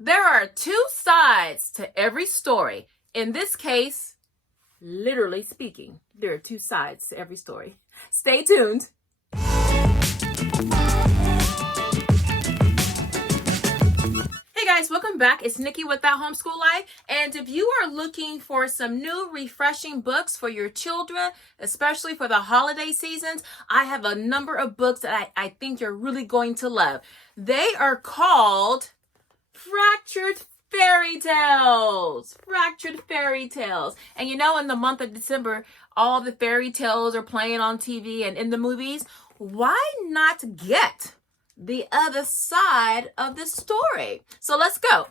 There are two sides to every story. In this case, literally speaking, there are two sides to every story. Stay tuned. Hey guys, welcome back. It's Nikki with That Homeschool Life. And if you are looking for some new refreshing books for your children, especially for the holiday seasons, I have a number of books that I think you're really going to love. They are called Fractured Fairy Tales. Fractured Fairy Tales. And you know, in the month of December, all the fairy tales are playing on TV and in the movies. Why not get the other side of the story? So let's go.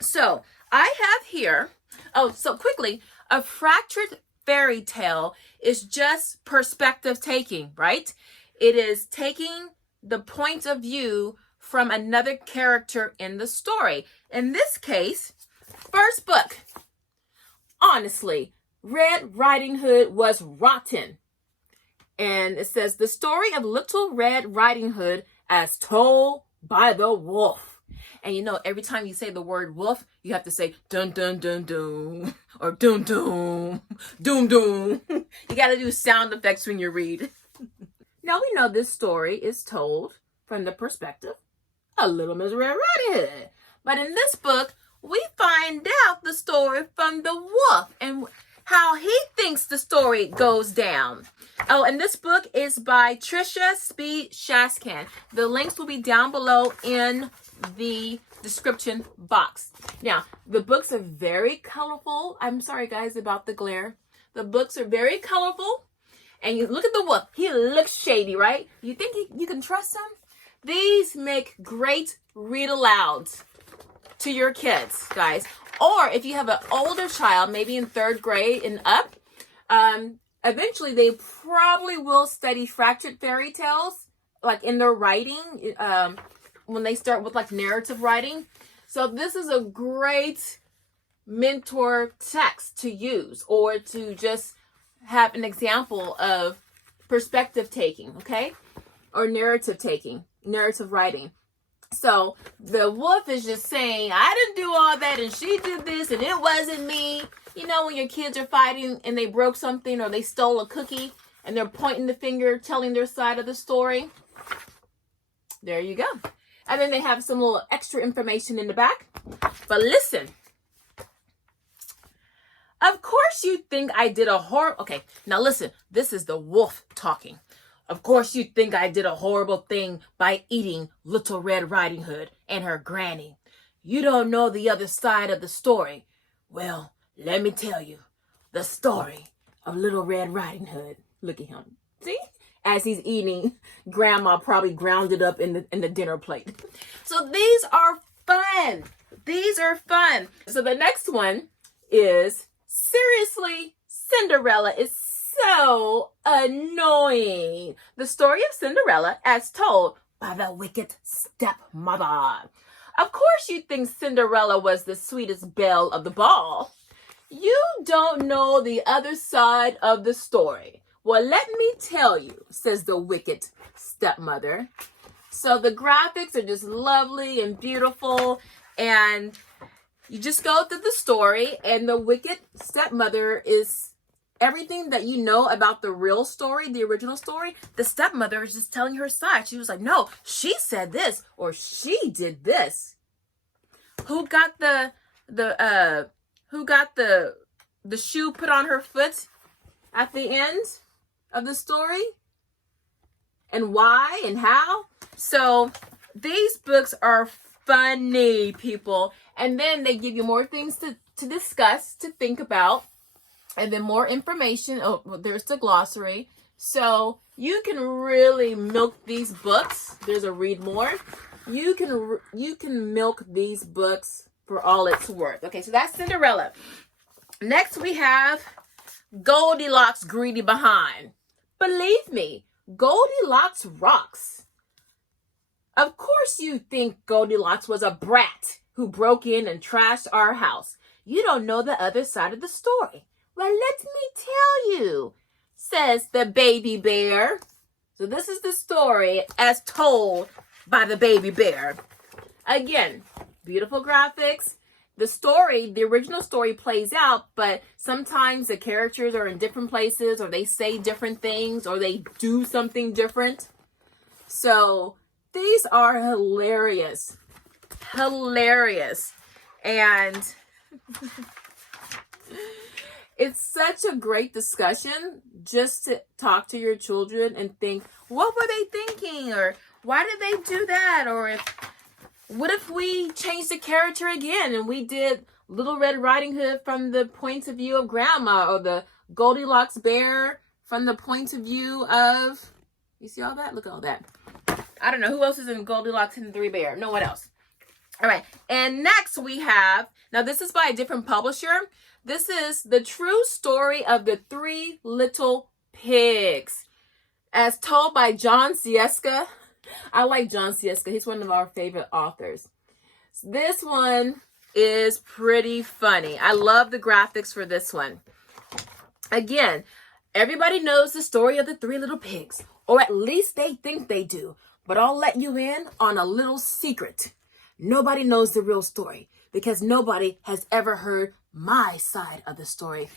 So I have here, so quickly, a fractured fairy tale is just perspective taking, right? It is taking the point of view from another character in the story. In this case, first book. Honestly, Red Riding Hood was rotten. And it says, the story of Little Red Riding Hood as told by the wolf. And you know, every time you say the word wolf, you have to say dun dun dun dun or dun dun doom doom. You got to do sound effects when you read. Now we know this story is told from the perspective of Little Miss Red Riding Hood. But in this book, we find out the story from the wolf and how he thinks the story goes down. Oh, and this book is by Trisha Speed Shaskan. The links will be down below in the description box. Now, the books are very colorful. I'm sorry, guys, about the glare. The books are very colorful. And you look at the wolf. He looks shady, right? You think you can trust him? These make great read-alouds to your kids, guys. Or if you have an older child, maybe in 3rd grade and up, eventually they probably will study fractured fairy tales, like in their writing, when they start with like narrative writing. So this is a great mentor text to use, or to just have an example of perspective taking, okay? Or narrative taking, narrative writing. So the wolf is just saying, I didn't do all that and she did this and it wasn't me. You know, when your kids are fighting and they broke something or they stole a cookie and they're pointing the finger, telling their side of the story. There you go. And then they have some little extra information in the back. But listen. Of course you think I did a horrible... Okay, now listen. This is the wolf talking. Of course you think I did a horrible thing by eating Little Red Riding Hood and her granny. You don't know the other side of the story. Well, let me tell you the story of Little Red Riding Hood. Look at him. See? As he's eating, Grandma probably ground it up in the dinner plate. So these are fun. These are fun. So the next one is, seriously, Cinderella is so annoying. The story of Cinderella as told by the wicked stepmother. Of course you think Cinderella was the sweetest belle of the ball. You don't know the other side of the story. Well, let me tell you, says the wicked stepmother. So the graphics are just lovely and beautiful, and you just go through the story, and the wicked stepmother is everything that you know about the real story, the original story. The stepmother is just telling her side. She was like, no, she said this, or she did this. Who got the shoe put on her foot at the end of the story? And why and how? So these books are funny, people. And then they give you more things to discuss, to think about. And then more information. Oh, well, there's the glossary. So you can really milk these books. There's a read more. You can milk these books for all it's worth. Okay, so that's Cinderella. Next we have Goldilocks Greedy Behind. Believe me, Goldilocks rocks. Of course you think Goldilocks was a brat who broke in and trashed our house. You don't know the other side of the story. Well, let me tell you, says the baby bear. So this is the story as told by the baby bear. Again, beautiful graphics. The story, the original story plays out, but sometimes the characters are in different places, or they say different things, or they do something different. So these are hilarious. Hilarious. And it's such a great discussion just to talk to your children and think, what were they thinking? Or why did they do that? Or what if we changed the character again and we did Little Red Riding Hood from the point of view of Grandma, or the Goldilocks bear from the point of view of, you see all that? Look at all that. I don't know who else is in Goldilocks and the Three Bears. No one else. All right. And next we have, now this is by a different publisher. This is The True Story of the Three Little Pigs, as told by John Sieska. I like John Sieska. He's one of our favorite authors. This one is pretty funny. I love the graphics for this one. Again, everybody knows the story of the Three Little Pigs, or at least they think they do. But I'll let you in on a little secret. Nobody knows the real story because nobody has ever heard my side of the story.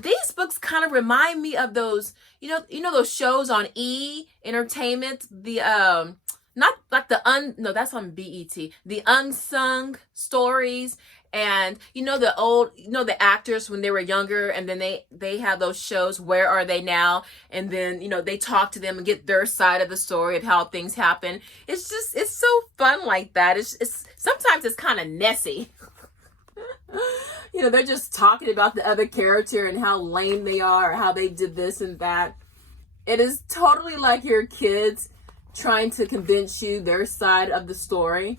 These books kind of remind me of those, you know those shows on E! Entertainment, the not like no, that's on BET, the unsung stories. And the actors when they were younger, and then they have those shows, Where Are They Now? And then, they talk to them and get their side of the story of how things happen. It's so fun like that. It's sometimes it's kind of messy. They're just talking about the other character and how lame they are, or how they did this and that. It is totally like your kids trying to convince you their side of the story.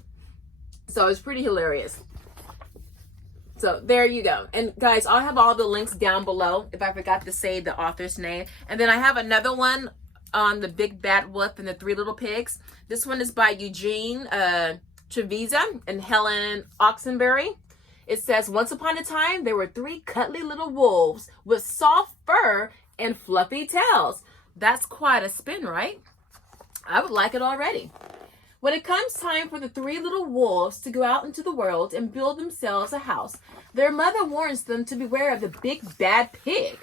So it's pretty hilarious. So there you go. And guys, I'll have all the links down below if I forgot to say the author's name. And then I have another one on the Big Bad Wolf and the Three Little Pigs. This one is by Eugene Trevisa and Helen Oxenbury. It says, once upon a time, there were three cuddly little wolves with soft fur and fluffy tails. That's quite a spin, right? I would like it already. When it comes time for the three little wolves to go out into the world and build themselves a house, their mother warns them to beware of the big bad pig.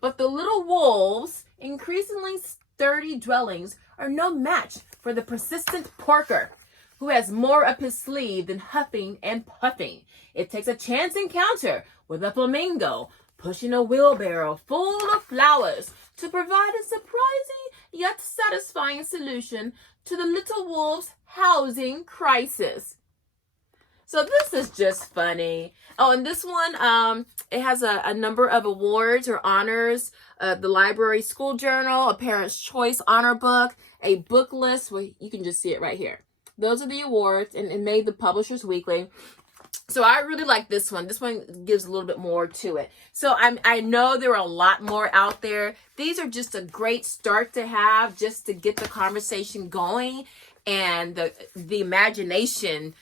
But the little wolves' increasingly sturdy dwellings are no match for the persistent porker, who has more up his sleeve than huffing and puffing. It takes a chance encounter with a flamingo pushing a wheelbarrow full of flowers to provide a surprising yet satisfying solution to the little wolf's housing crisis. So this is just funny. Oh, and this one, it has a number of awards or honors. The Library School Journal, a Parent's Choice Honor Book, a book list. Well, you can just see it right here. Those are the awards, and it made the Publishers Weekly. So I really like this one. This one gives a little bit more to it. So I know there are a lot more out there. These are just a great start to have just to get the conversation going and the imagination,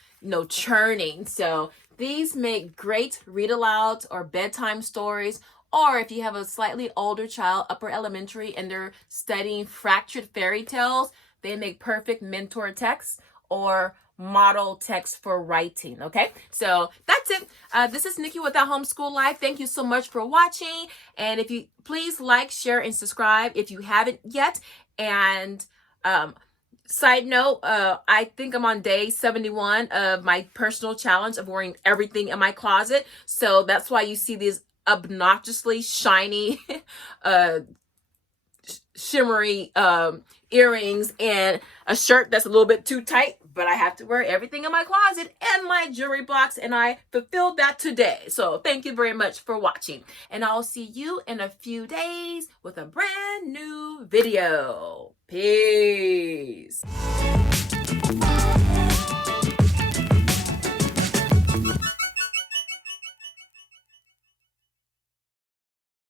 churning. So these make great read alouds or bedtime stories. Or if you have a slightly older child, upper elementary, and they're studying fractured fairy tales, they make perfect mentor texts or model text for writing. Okay, so that's it. This is Nikki with That Homeschool Life. Thank you so much for watching, and if you please like, share, and subscribe if you haven't yet. And side note, I think I'm on day 71 of my personal challenge of wearing everything in my closet, so that's why you see these obnoxiously shiny shimmery earrings and a shirt that's a little bit too tight, but I have to wear everything in my closet and my jewelry box, and I fulfilled that today. So thank you very much for watching, and I'll see you in a few days with a brand new video. Peace.